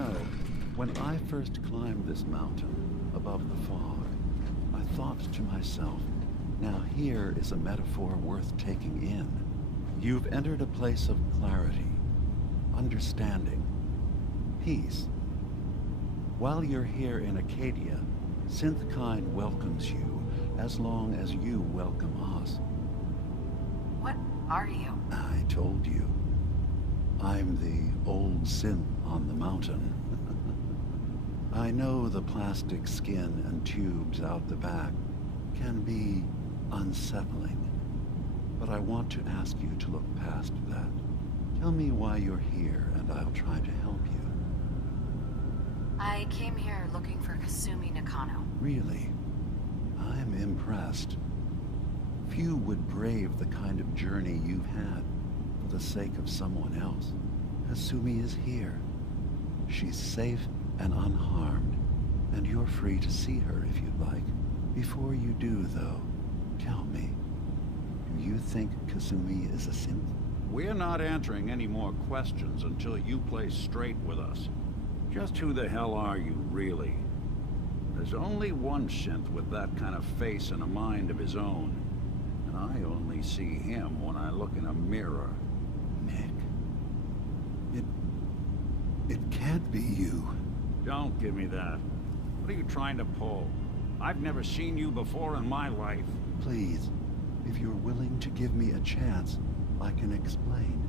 know, when I first climbed this mountain above the fog, I thought to myself, now here is a metaphor worth taking in. You've entered a place of clarity, understanding, peace. While you're here in Acadia, Synthkind welcomes you as long as you welcome us. What are you? I told you. I'm the old synth on the mountain. I know the plastic skin and tubes out the back can be unsettling, but I want to ask you to look past that. Tell me why you're here, and I'll try to help you. I came here looking for Kasumi Nakano. Really? I'm impressed. Few would brave the kind of journey you've had for the sake of someone else. Kasumi is here. She's safe and unharmed, and you're free to see her if you'd like. Before you do, though, tell me, do you think Kasumi is a synth? We're not answering any more questions until you play straight with us. Just who the hell are you, really? There's only one synth with that kind of face and a mind of his own. And I only see him when I look in a mirror. Nick. It can't be you. Don't give me that. What are you trying to pull? I've never seen you before in my life. Please, if you're willing to give me a chance, I can explain.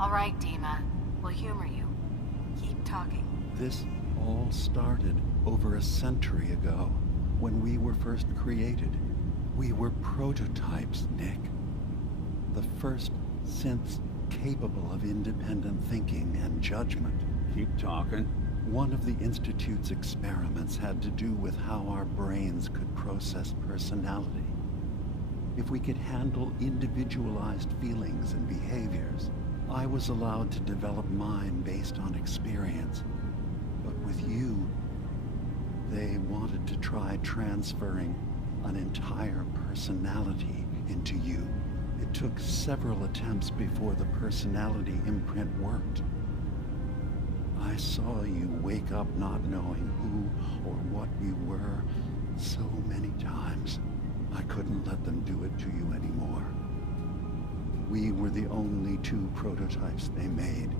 All right, Dima. We'll humor you. Keep talking. This all started over a century ago, when we were first created. We were prototypes, Nick. The first synths capable of independent thinking and judgment. Keep talking. One of the Institute's experiments had to do with how our brains could process personality. If we could handle individualized feelings and behaviors, I was allowed to develop mine based on experience. But with you, they wanted to try transferring an entire personality into you. It took several attempts before the personality imprint worked. I saw you wake up not knowing who or what you were so many times. I couldn't let them do it to you anymore. We were the only two prototypes they made.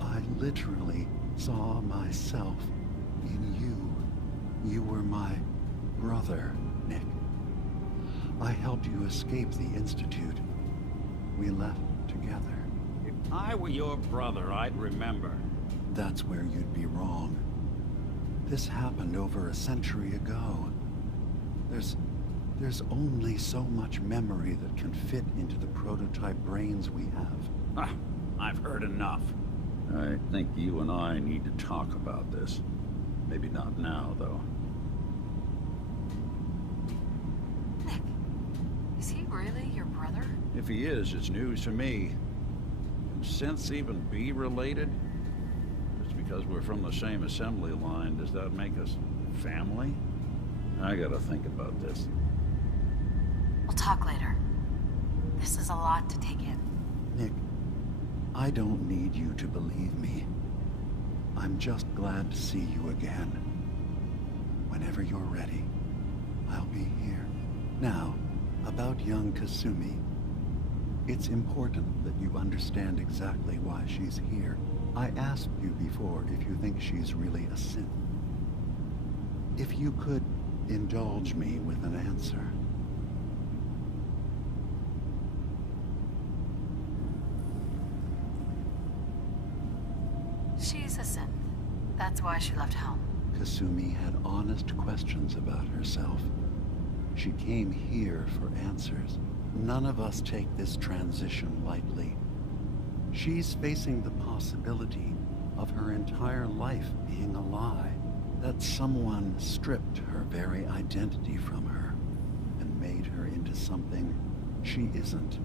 I literally saw myself in you. You were my brother, Nick. I helped you escape the Institute. We left together. If I were your brother, I'd remember. That's where you'd be wrong. This happened over a century ago. There's only so much memory that can fit into the prototype brains we have. Ah, I've heard enough. I think you and I need to talk about this. Maybe not now, though. Nick, is he really your brother? If he is, it's news to me. Can synths even be related? Just because we're from the same assembly line, does that make us family? I gotta think about this. We'll talk later. This is a lot to take in. Nick, I don't need you to believe me. I'm just glad to see you again. Whenever you're ready, I'll be here. Now, about young Kasumi. It's important that you understand exactly why she's here. I asked you before if you think she's really a synth. If you could indulge me with an answer. She's a synth. That's why she left home. Kasumi had honest questions about herself. She came here for answers. None of us take this transition lightly. She's facing the possibility of her entire life being a lie. That someone stripped her very identity from her and made her into something she isn't.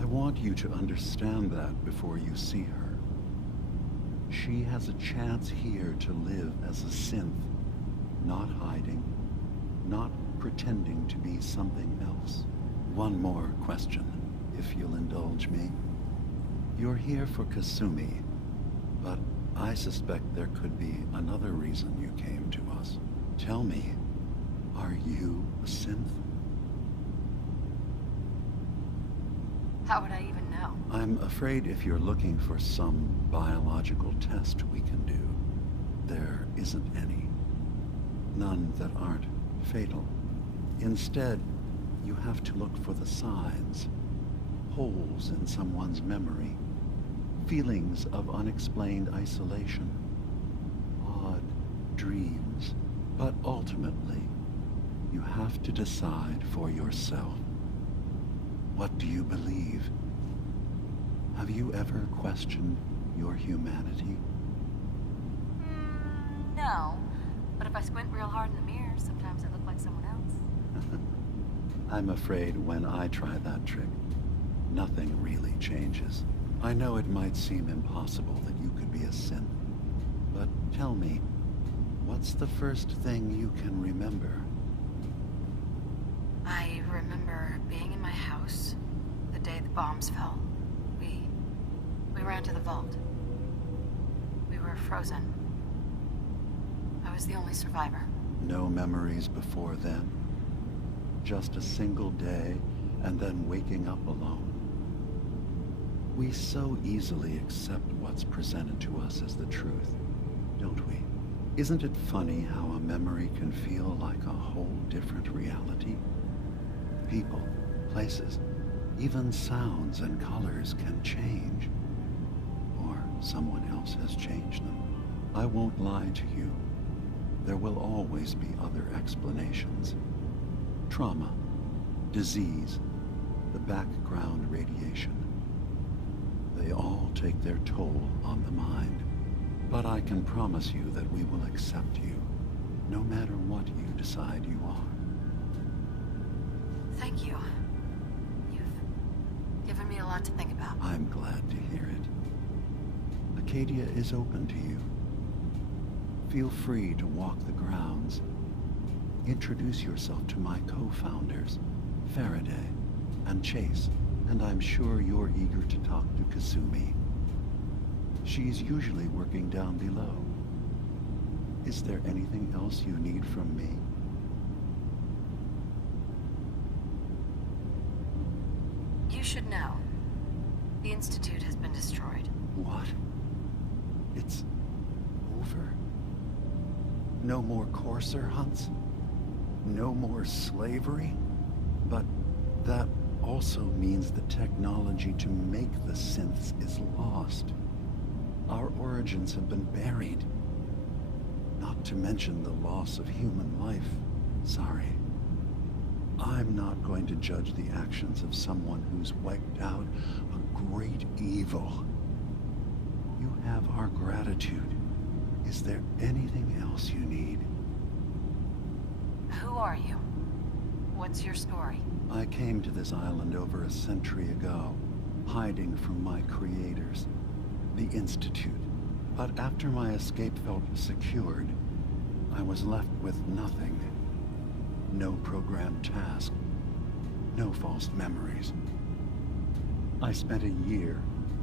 I want you to understand that before you see her. She has a chance here to live as a synth, not hiding, not pretending to be something else. One more question, if you'll indulge me. You're here for Kasumi, But I suspect there could be another reason you came to us. Tell me, are you a synth? How would I even know? I'm afraid if you're looking for some biological test we can do, there isn't any. None that aren't fatal. Instead, you have to look for the signs. Holes in someone's memory. Feelings of unexplained isolation. Odd dreams. But ultimately, you have to decide for yourself. What do you believe? Have you ever questioned your humanity? No. But if I squint real hard in the mirror, sometimes I look like someone else. I'm afraid when I try that trick, nothing really changes. I know it might seem impossible that you could be a synth, but tell me, what's the first thing you can remember? I remember being in my house the day the bombs fell. We ran to the vault. We were frozen. I was the only survivor. No memories before then? Just a single day, and then waking up alone? We so easily accept what's presented to us as the truth, don't we? Isn't it funny how a memory can feel like a whole different reality? People, places, even sounds and colors can change. Or someone else has changed them. I won't lie to you. There will always be other explanations. Trauma, disease, the background radiation. They all take their toll on the mind. But I can promise you that we will accept you, no matter what you decide you are. Thank you. You've given me a lot to think about. I'm glad to hear it. Acadia is open to you. Feel free to walk the grounds. Introduce yourself to my co-founders, Faraday and Chase, and I'm sure you're eager to talk to Kasumi. She's usually working down below. Is there anything else you need from me? You should know. The Institute has been destroyed. What? It's over? No more Corsair hunts? No more slavery? But that also means the technology to make the synths is lost. Our origins have been buried. Not to mention the loss of human life. Sorry. I'm not going to judge the actions of someone who's wiped out a great evil. You have our gratitude. Is there anything else you need? Who are you? What's your story? I came to this island over a century ago, hiding from my creators, the Institute. But after my escape felt secured, I was left with nothing. No programmed task. No false memories. I spent a year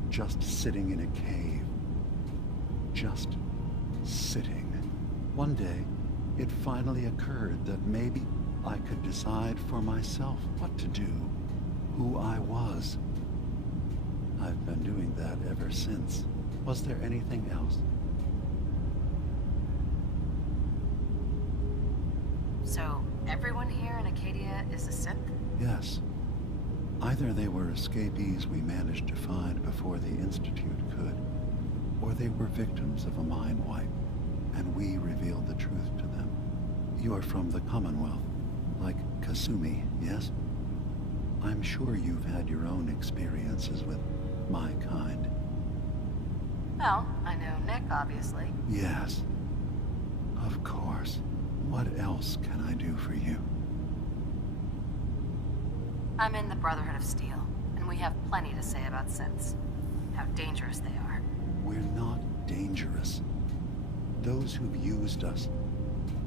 just sitting in a cave. Just sitting. One day, it finally occurred that maybe I could decide for myself what to do, who I was. I've been doing that ever since. Was there anything else? So, everyone here in Acadia is a synth? Yes. Either they were escapees we managed to find before the Institute could, or they were victims of a mind wipe, and we revealed the truth to them. You are from the Commonwealth, like Kasumi, yes? I'm sure you've had your own experiences with my kind. Well, I know Nick, obviously. Yes. Of course. What else can I do for you? I'm in the Brotherhood of Steel, and we have plenty to say about synths. How dangerous they are. We're not dangerous. Those who've used us,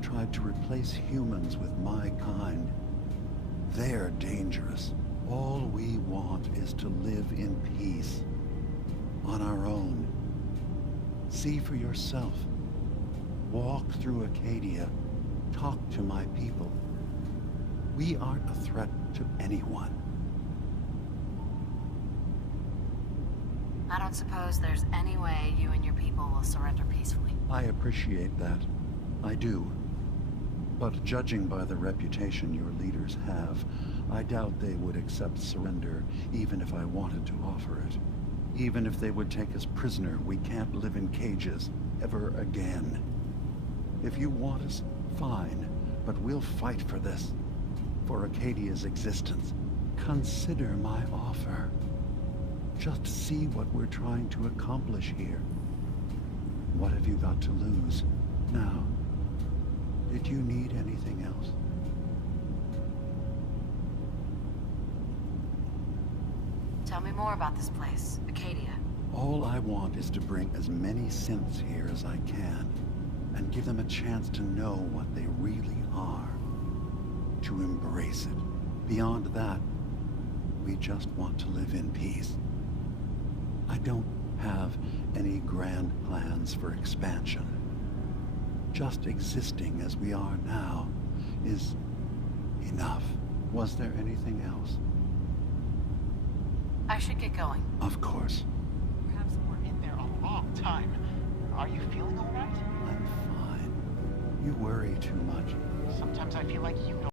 tried to replace humans with my kind, they're dangerous. All we want is to live in peace. On our own. See for yourself. Walk through Acadia. Talk to my people. We aren't a threat to anyone. I don't suppose there's any way you and your people will surrender peacefully. I appreciate that. I do. But judging by the reputation your leaders have, I doubt they would accept surrender even if I wanted to offer it. Even if they would take us prisoner, we can't live in cages ever again. If you want us, fine, but we'll fight for this. For Acadia's existence. Consider my offer. Just see what we're trying to accomplish here. What have you got to lose? Now, did you need anything else? Tell me more about this place, Acadia. All I want is to bring as many synths here as I can, and give them a chance to know what they really are. To embrace it. Beyond that, we just want to live in peace. I don't have any grand plans for expansion. Just existing as we are now is enough. Was there anything else? I should get going. Of course. Perhaps we're in there a long time. Are you feeling all right? I'm fine. You worry too much. Sometimes I feel like you know